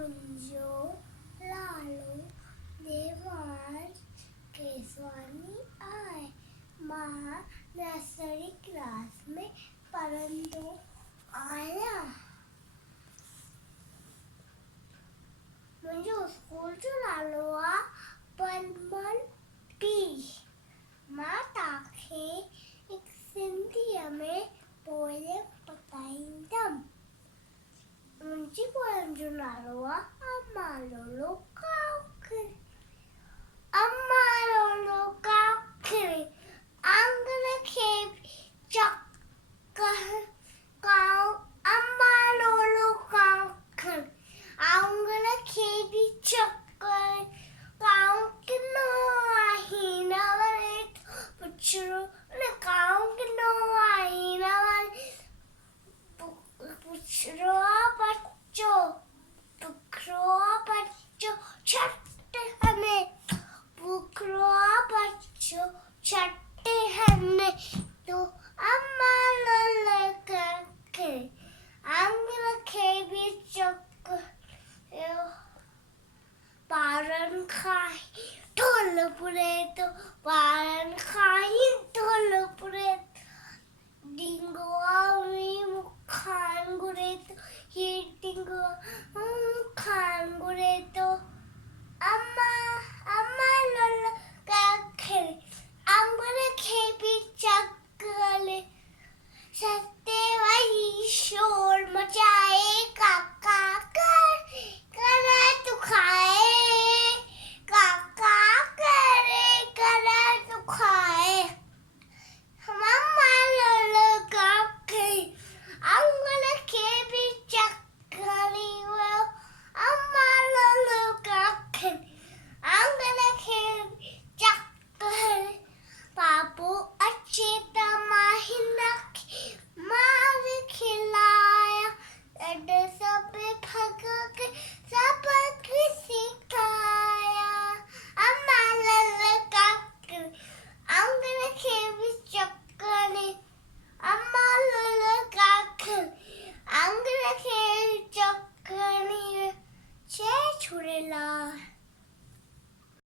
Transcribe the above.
मुंहिंजो नालो देवांश केसवानी आहे। मां नर्सरी क्लास में पढ़ंदो आहियां। मुंहिंजो स्कूल जो नालो आहे परमल टी। मां तव्हांखे हिकु सिंधीअ में पोएम ॿुधाईंदमि। मुंहिंजी पोएम जो नालो आहे अम्मा लोलो काऊ खिले। अम्मा लोलो काऊ खिले, आंगन खे चकर काऊ। अम्मा लोलो काऊ खिले, आंगन खे बि चकर काऊ। किनो आहे न वरे पुछड़ो न काऊ। किनो आहे न वरे पुछड़ो बच्चो। पुखड़ो बच्चो छट हमें। पुखड़ो बच्चो छट हमें। तो अम्मा लोलो काऊ खिले, आंगन खे बि चकर। ॿारनि खाई ढोल पुरे तो, ॿारनि खाई ढोल पुरे। डिंगो आवी मुखान घुरे तो, ये डिंगो मुखान घुरे तो। अम्मा अम्मा लोलो काऊ खिले, आंगन खे बि चकर। सते वई शोर